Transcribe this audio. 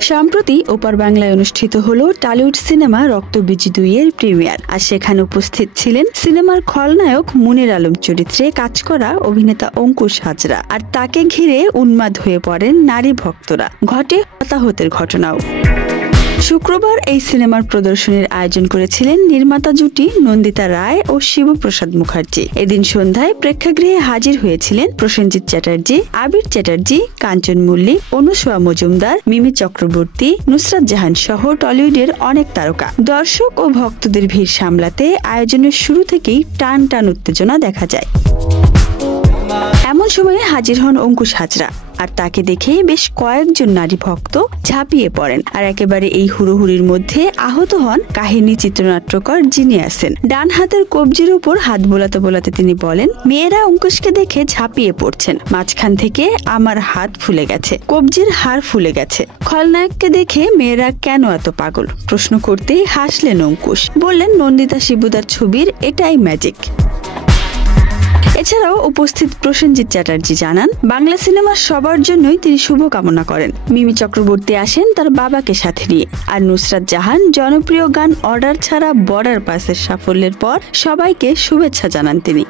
সম্প্রতি ওপার বাংলায় অনুষ্ঠিত হলো টলিউড সিনেমা রক্তবীজ 2 এর প্রিমিয়ার। আর সেখানে উপস্থিত ছিলেন সিনেমার খলনায়ক মুনির আলম চরিত্রে কাজ করা অভিনেতা অঙ্কুশ হাজরা। আর তাকে ঘিরে উন্মাদ হয়ে পড়েন নারী ভক্তরা। ঘটে হতাহতের ঘটনাও। শুক্রবার এই সিনেমার প্রদর্শনীর আয়োজন করেছিলেন নির্মাতা জুটি নন্দিতা রায় ও শিবপ্রসাদ মুখার্জি। এদিন সন্ধ্যায় প্রেক্ষাগৃহে হাজির হয়েছিলেন প্রসেনজিৎ চ্যাটার্জি, আবির চ্যাটার্জি, কাঞ্চন মল্লিক, অনুসোয়া মজুমদার, মিমি চক্রবর্তী, নুসরাত জাহান সহ টলিউডের অনেক তারকা। দর্শক ও ভক্তদের ভিড় সামলাতে আয়োজনের শুরু থেকেই টান টান উত্তেজনা দেখা যায়। এমন সময়ে হাজির হন অঙ্কুশ হাজরা। আর তাকে দেখে বেশ কয়েকজন নারী ভক্ত ঝাঁপিয়ে পড়েন। আর একেবারে এই হুড়োহুড়ির মধ্যে আহত হন কাহিনী চিত্রনাট্যকার জিনিয়াসেন। ডান হাতের কবজির উপর হাত বোলাতে বোলাতে তিনি বলেন, মেয়েরা অঙ্কুশকে দেখে ঝাঁপিয়ে পড়ছেন, মাঝখান থেকে আমার হাত ফুলে গেছে, কবজির হাড় ফুলে গেছে। খলনায়ককে দেখে মেয়েরা কেন এত পাগল প্রশ্ন করতেই হাসলেন অঙ্কুশ। বললেন, নন্দিতা শিবুদার ছবির এটাই ম্যাজিক। এছাড়াও উপস্থিত প্রসেনজিৎ চ্যাটার্জি জানান, বাংলা সিনেমার সবার জন্যই তিনি শুভকামনা করেন। মিমি চক্রবর্তী আসেন তার বাবাকে সাথে নিয়ে। আর নুসরাত জাহান জনপ্রিয় গান অর্ডার ছাড়া বর্ডার পাসের সাফল্যের পর সবাইকে শুভেচ্ছা জানান তিনি।